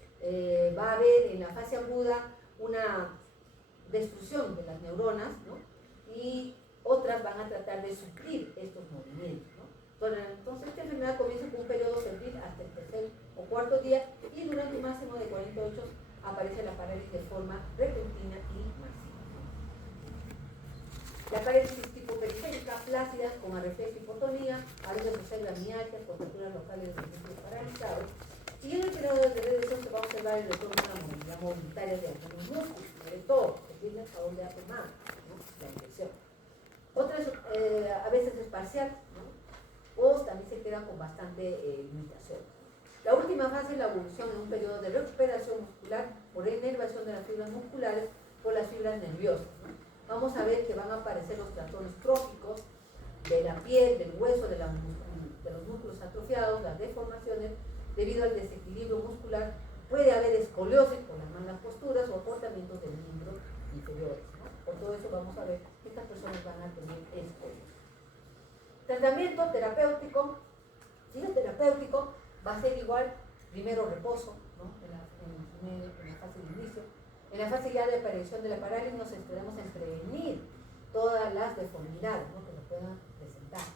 va a haber en la fase aguda una destrucción de las neuronas, ¿no? Y otras van a tratar de suplir estos movimientos, ¿no? Entonces esta enfermedad comienza con un periodo febril hasta el tercer o cuarto día y durante un máximo de 48 aparece la parálisis de forma repentina y masiva. La parálisis tipo periférica, flácida, con arreflejo y hipotonía, a veces se observa mialgias, contracturas locales de los músculos paralizados. Y en el periodo de regresión se va a observar el retorno a la movilidad movilitaria de algunos músculos, sobre todo, que tiene el favor de la mano, ¿no? La infección. Otras, a veces es parcial, ¿no? O también se queda con bastante limitación. La última fase es la evolución en un periodo de recuperación muscular por inervación de las fibras musculares por las fibras nerviosas, ¿no? Vamos a ver que van a aparecer los trastornos tróficos de la piel, del hueso, de los músculos atrofiados, las deformaciones debido al desequilibrio muscular. Puede haber escoliosis por las malas posturas o acortamientos del miembro inferiores, ¿no? Por todo eso vamos a ver que estas personas van a tener escoliosis. Tratamiento terapéutico, fisioterapéutico, va a ser igual, primero reposo, ¿no? en la fase de inicio. En la fase ya de aparición de la parálisis nos esperamos en prevenir todas las deformidades, ¿no? Que nos puedan presentar.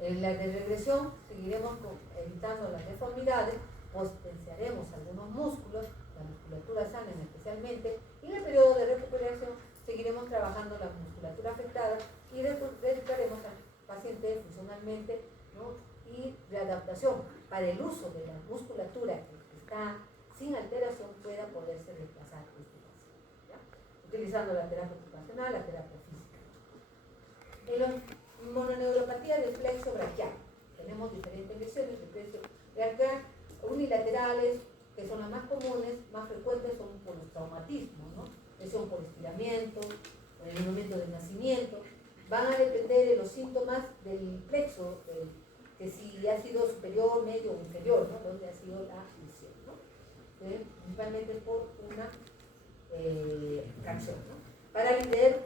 En la de regresión seguiremos evitando las deformidades, potenciaremos algunos músculos, la musculatura sana especialmente, y en el periodo de recuperación seguiremos trabajando la musculatura afectada y dedicaremos al paciente funcionalmente, ¿no? Y de adaptación para el uso de la musculatura que está sin alteración pueda poderse reemplazar este paciente, ¿ya? Utilizando la terapia ocupacional, la terapia física. En la mononeuropatía del plexo braquial tenemos diferentes lesiones del plexo braquial unilaterales, que son las más comunes, más frecuentes son por los traumatismos, ¿no? Lesión por estiramiento, en el momento del nacimiento. Van a depender de los síntomas del plexo, que si ha sido superior, medio o inferior, ¿no? Donde ha sido la lesión, ¿no? Principalmente por una canción, ¿no? Parálisis de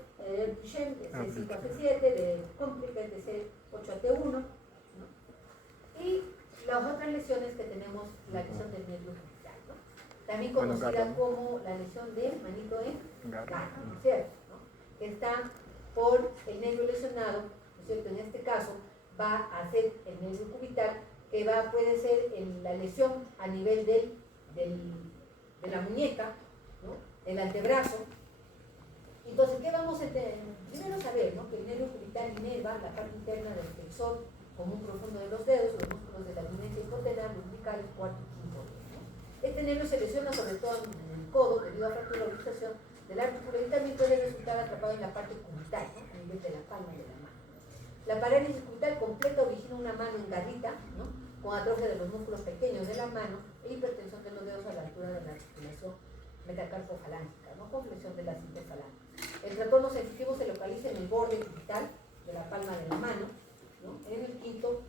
Duchenne de C5 a C7, de Complicated de C8 a T1, ¿no? Y las otras lesiones que tenemos, la lesión del nervio cubital, ¿no? También conocida como la lesión del manito en garra, ¿no es cierto? ¿No? Que está por el nervio lesionado, ¿no es cierto? En este caso va a ser el nervio cubital, que puede ser la lesión a nivel de la muñeca, ¿no? El antebrazo. Entonces, ¿qué vamos a tener? Primero saber, ¿no? Que el nervio cubital inerva la parte interna del flexor común profundo de los dedos, los músculos de la evidencia hipotenar, lumbricales, cuarto y quinto dedo, ¿no? Este nervio se lesiona sobre todo en el codo debido a fractura o luxación del artículo y también puede resultar atrapado en la parte cubital, ¿no? A nivel de la palma de la mano. La parálisis cubital completa origina una mano en garrita, ¿no? Con atrofia de los músculos pequeños de la mano e hipertensión de los dedos a la altura de la articulación metacarpofalángica, ¿no? Con flexión de las interfalanges. El trastorno sensitivo se localiza en el borde cubital de la palma de la mano, ¿no? En el quinto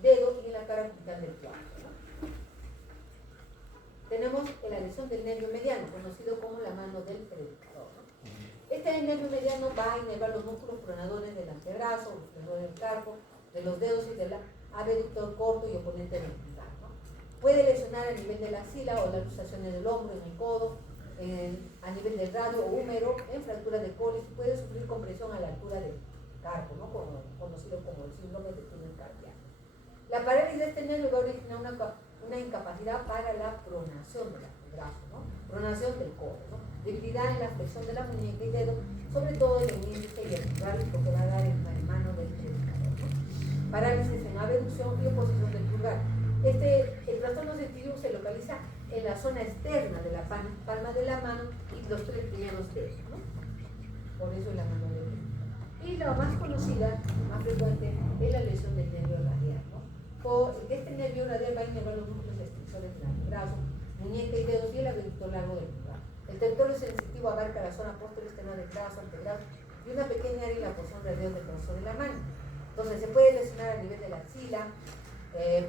dedo y en la cara cubital del cuarto, ¿no? Tenemos la lesión del nervio mediano, conocido como la mano del predicador, ¿no? Este nervio mediano va a inervar los músculos pronadores del antebrazo, los pronadores del carpo, de los dedos y del abductor corto y oponente vertical, ¿no? Puede lesionar a nivel de la axila o las luxaciones del hombro, en el codo, a nivel del radio o húmero, en fractura de colis, puede sufrir compresión a la altura del carpo, ¿no? Conocido como el síndrome de túnel cardíaco. La parálisis de este nervio va a originar una incapacidad para la pronación del brazo, ¿no? Pronación del codo, ¿no? Debilidad en la flexión de la muñeca y dedo, sobre todo en el índice y el pulgar, lo que va a dar en la mano del predicador, ¿no? Parálisis en abducción y oposición del pulgar. El trastorno sensitivo se localiza localiza en la zona externa de la palma de la mano y los 3 primeros dedos, ¿no? Por eso la mano derecha. Y la más conocida, más frecuente, es la lesión del nervio radial, ¿no? Este nervio radial va a innervar los núcleos extensores del brazo, muñeca y dedos y el abductor largo del pulgar. El territorio sensitivo abarca la zona posterior externa del brazo, antebrazo y una pequeña área en la porción radial del brazo de la mano. Entonces se puede lesionar a nivel de la axila,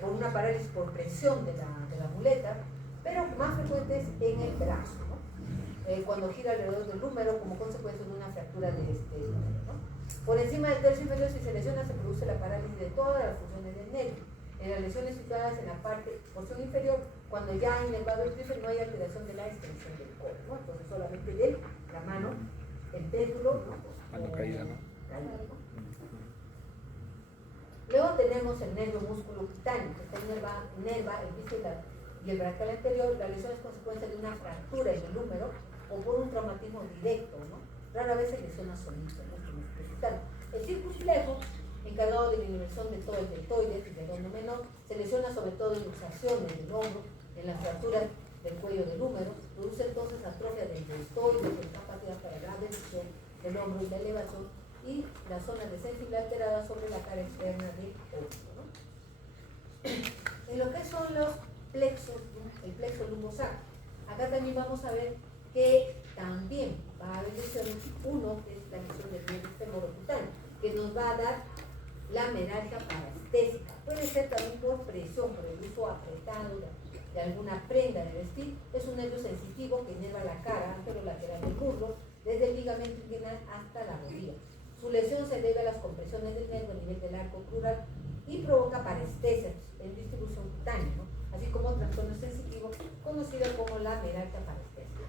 por una parálisis por presión de la muleta, pero más frecuente es en el brazo, ¿no? Cuando gira alrededor del húmero como consecuencia de una fractura de este húmero, ¿no? Por encima del tercio inferior, si se lesiona, se produce la parálisis de todas las funciones del nervio. En las lesiones situadas en la porción inferior, cuando ya ha inervado el tríceps, no hay alteración de la extensión del codo, ¿no? Entonces solamente de la mano, el péndulo, ¿no? Mano caída, ¿no? Luego tenemos el nervio músculo cutáneo, que está inerva el bíceps y el braquial anterior. La lesión es consecuencia de una fractura en el húmero o por un traumatismo directo, ¿no? Rara vez se lesiona solito, ¿no? El circunflejo, encargado de la inversión de todo el deltoides y del hombro menor, se lesiona sobre todo en luxaciones del hombro, en las fracturas del cuello del húmero, produce entonces atrofia del deltoides, con capacidad para la reducción del hombro y la elevación, y la zona de sensibilidad alterada sobre la cara externa del hombro, ¿no? En lo que son los plexos, ¿no? El plexo lumbosacro, acá también vamos a ver que también va a haber lesiones. Uno es la lesión del nervio femorocutáneo, que nos va a dar la meralgia parastésica. Puede ser también por presión, por el uso apretado de alguna prenda de vestir. Es un nervio sensitivo que inerva la cara anterolateral del muslo, desde el ligamento inguinal hasta la rodilla. Su lesión se debe a las compresiones del nervio a nivel del arco crural y provoca parestesia en distribución cutánea, ¿no? Así como trastorno sensitivo conocido como la meralgia parestesia.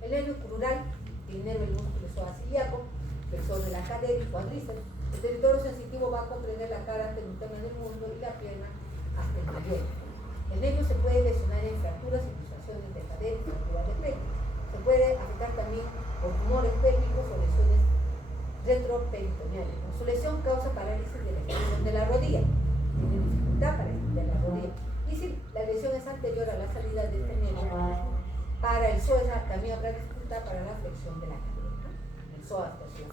El nervio crural, que inerva el músculo psoas-ilíaco, flexor de la cadera y cuádriceps. El territorio sensitivo va a comprender la cara anterolateral del muslo y la pierna hasta el mayor. El nervio se puede lesionar en fracturas y luxaciones de cadera y fracturas de pecho. Se puede afectar también por tumores pélvicos o lesiones retroperitoneales. Su lesión causa parálisis de la extensión de la rodilla. Tiene dificultad para extender la rodilla. Y si la lesión es anterior a la salida de este nervio, para el psoas también habrá dificultad para la flexión de la cadera, ¿no? El psoas flexión.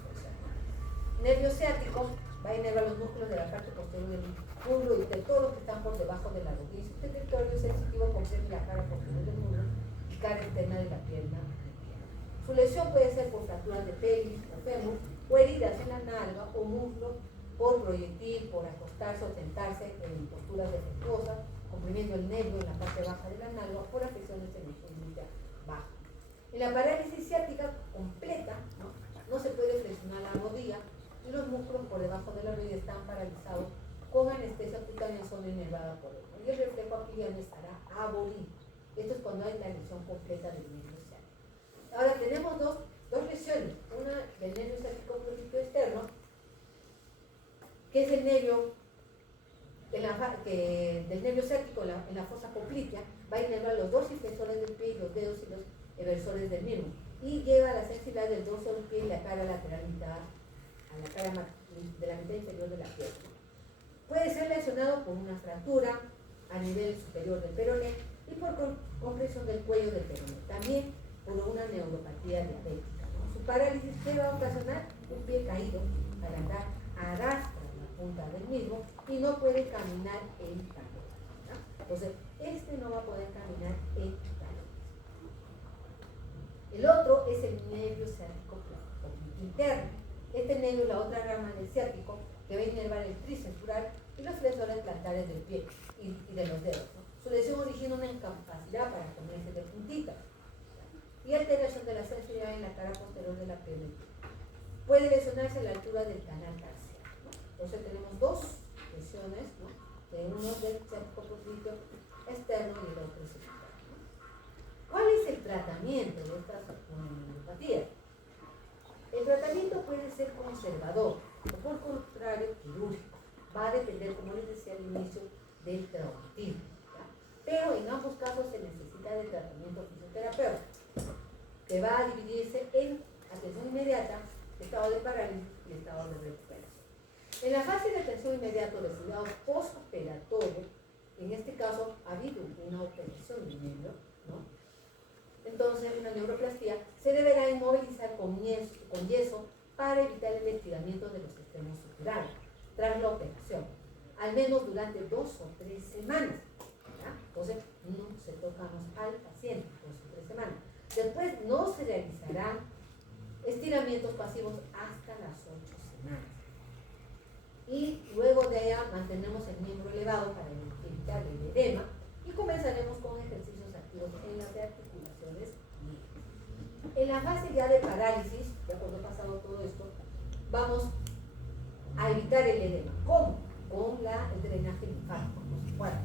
Nervio ciático va a inervar los músculos de la parte posterior del muslo y de todos los que están por debajo de la rodilla. Este territorio sensitivo comprende la cara posterior del muslo y cara externa de la pierna. Su lesión puede ser por fracturas de pelvis o fémur, o heridas en la nalga o muslo por proyectil, por acostarse o tentarse en posturas defectuosas, comprimiendo el nervio en la parte baja de la nalga o por afecciones en el glúteo bajo. En la parálisis ciática completa, no se puede flexionar la rodilla y los músculos por debajo de la rodilla están paralizados con anestesia cutánea en zona inervada por él. Y el reflejo aquí ya no estará abolido. Esto es cuando hay la lesión completa del nervio ciático. Ahora tenemos dos lesiones, una del nervio ciático profito externo, que es el nervio del nervio ciático en la fosa poplitea, va a inervar los dorsiflexores del pie y los dedos y los eversores del mismo, y lleva a la sensibilidad del dorso del pie y la cara lateral a la cara de la mitad inferior de la pierna. Puede ser lesionado por una fractura a nivel superior del peroné y por compresión del cuello del peroné. También por una neuropatía diabética, ¿no? Su parálisis que va a ocasionar un pie caído al andar, arrastra la punta del mismo y no puede caminar en talones, ¿no? Entonces, este no va a poder caminar en talones. El otro es el nervio ciático interno. Este nervio es la otra rama del ciático que va a inervar el tríceps y los flexores plantares del pie y de los dedos, ¿no? Su lesión origina una incapacidad para ponerse de puntita y alteración de la sensibilidad en la cara posterior de la pierna. Puede lesionarse a la altura del canal tarsiano, ¿no? Entonces tenemos dos lesiones, ¿no? De uno del ciático popliteo externo y el otro interno, ¿no? ¿Cuál es el tratamiento de estas neuropatías? El tratamiento puede ser conservador o por contrario quirúrgico. Va a depender, como les decía al inicio, del traumatismo, ¿ya? Pero en ambos casos se necesita de tratamiento fisioterapéutico, que va a dividirse en atención inmediata, estado de parálisis y estado de recuperación. En la fase de atención inmediata de cuidado postoperatorio, en este caso ha habido una operación de miembro, ¿no? Entonces, una neuroplastía se deberá inmovilizar con yeso para evitar el estiramiento de los extremos supurares tras la operación, al menos durante 2 o 3 semanas. ¿Ya? Entonces, no se tocamos al paciente 2 o 3 semanas. Después no se realizarán estiramientos pasivos hasta las 8 semanas. Y luego de ella mantenemos el miembro elevado para evitar el edema y comenzaremos con ejercicios activos en las articulaciones medias. En la fase ya de parálisis, ya cuando ha pasado todo esto, vamos a evitar el edema. ¿Cómo? Con el drenaje linfático. Bueno,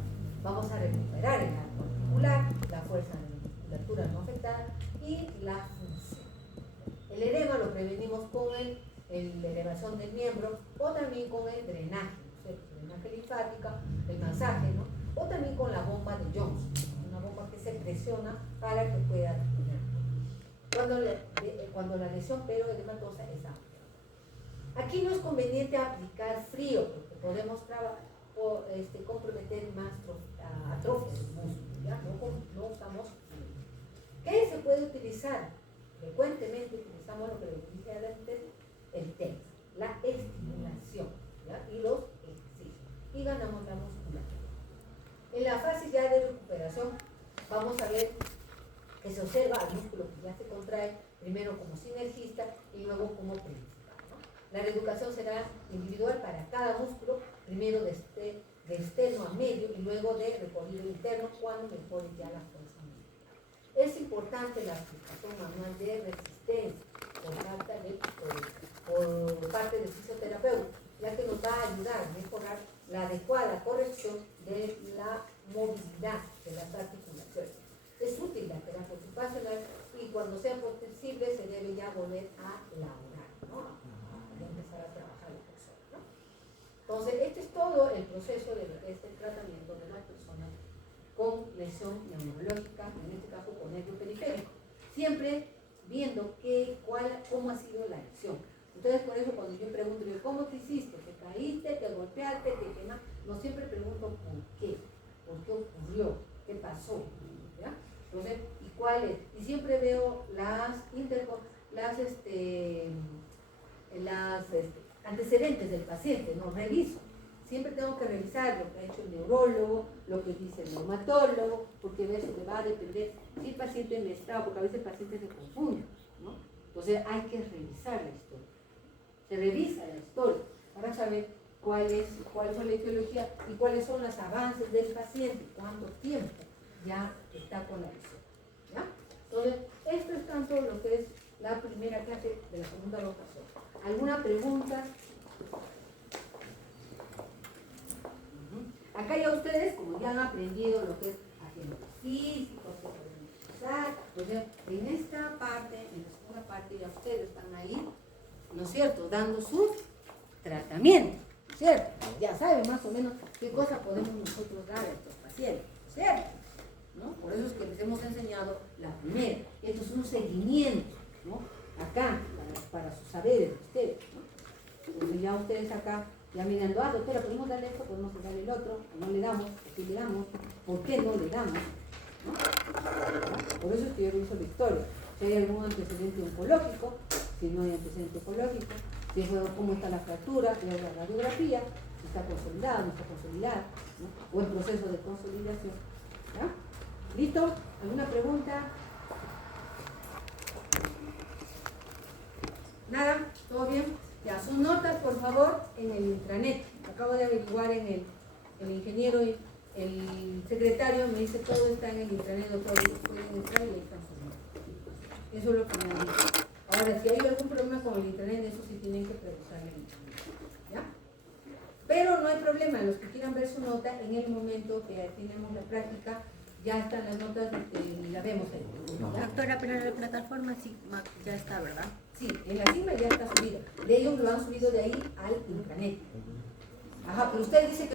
vamos a recuperar el arco articular, la fuerza de la musculatura no afectada y la función. El edema lo prevenimos con la elevación del miembro o también con el drenaje, ¿no? El drenaje linfático, el masaje, ¿no? O también con la bomba de Jones, una bomba que se presiona para que pueda respirar. Cuando la lesión periodematosa es amplia. Aquí no es conveniente aplicar frío porque podemos comprometer más atrofia del músculo, ¿ya? No usamos frío. ¿Qué se puede utilizar? Frecuentemente utilizamos lo que les dije antes, el TENS, la estimulación, ¿ya? Y los ejercicios. Y ganamos la musculatura. En la fase ya de recuperación vamos a ver que se observa al músculo que ya se contrae, primero como sinergista y luego como principal, ¿no? La reeducación será individual para cada músculo, primero de externo a medio y luego de recorrido interno cuando mejore ya la fuerza muscular. Es importante la aplicación manual de resistencia por parte del fisioterapeuta, ya que nos va a ayudar a mejorar la adecuada corrección de la movilidad de las articulaciones. Es útil la terapia ocupacional y cuando sea posible se debe ya volver a laborar, ¿no? A empezar a trabajar la persona, ¿no? Entonces, este es todo el proceso de lo que es el tratamiento de las personas con lesión neurológica, en este caso con nervio periférico. Siempre viendo cómo ha sido la lesión. Entonces, por eso cuando yo pregunto, ¿cómo te hiciste? ¿Te caíste? ¿Te golpeaste? ¿Te quemaste? No, siempre pregunto ¿por qué? ¿Por qué ocurrió? ¿Qué pasó? ¿Ya? Entonces, ¿y cuál es? Y siempre veo las antecedentes del paciente, ¿no? Reviso. Siempre tengo que revisar lo que ha hecho el neurólogo, lo que dice el reumatólogo, porque de eso le va a depender si el paciente en estado, porque a veces el paciente se confunde, ¿no? Entonces hay que revisar la historia. Se revisa la historia para saber cuál fue la etiología y cuáles son los avances del paciente, cuánto tiempo ya está con la lesión, ¿ya? Entonces, esto es tanto lo que es la primera clase de la segunda rotación. ¿Alguna pregunta? Acá ya ustedes, como ya han aprendido lo que es agentes físicos, que pueden utilizar, entonces en esta parte, en la segunda parte, ya ustedes están ahí, ¿no es cierto?, dando su tratamiento, ¿no es cierto? Ya saben más o menos qué cosa podemos nosotros dar a estos pacientes, ¿no es cierto? ¿No? Por eso es que les hemos enseñado la primera. Esto es un seguimiento, ¿no? Acá, para sus saberes de ustedes, ¿no? Entonces ya ustedes acá, ya mirando, doctora, podemos darle esto, podemos darle el otro, no le damos, ¿por le damos? ¿Por qué no le damos? ¿No? Por eso es que yo reviso la historia. Si hay algún antecedente oncológico, si no hay antecedente oncológico, si cómo está la fractura, si hay la radiografía, si está consolidada, no está consolidada, ¿no? O el proceso de consolidación. ¿Ya? ¿Listo? ¿Alguna pregunta? ¿Nada? ¿Todo bien? Ya, sus notas, por favor, en el intranet. Acabo de averiguar en el ingeniero, el secretario me dice todo está en el intranet, doctor, pueden entrar y ahí están sus notas. Eso es lo que me han dicho. Ahora, si hay algún problema con el internet, eso sí tienen que preguntar en el internet. ¿Ya? Pero no hay problema, los que quieran ver su nota, en el momento que tenemos la práctica, ya están las notas, la vemos ahí. ¿Ya? Doctora, pero en la plataforma sí ya está, ¿verdad? Sí, en la cima ya está subida. De ellos lo han subido de ahí al intranet. Ajá, pero usted dice que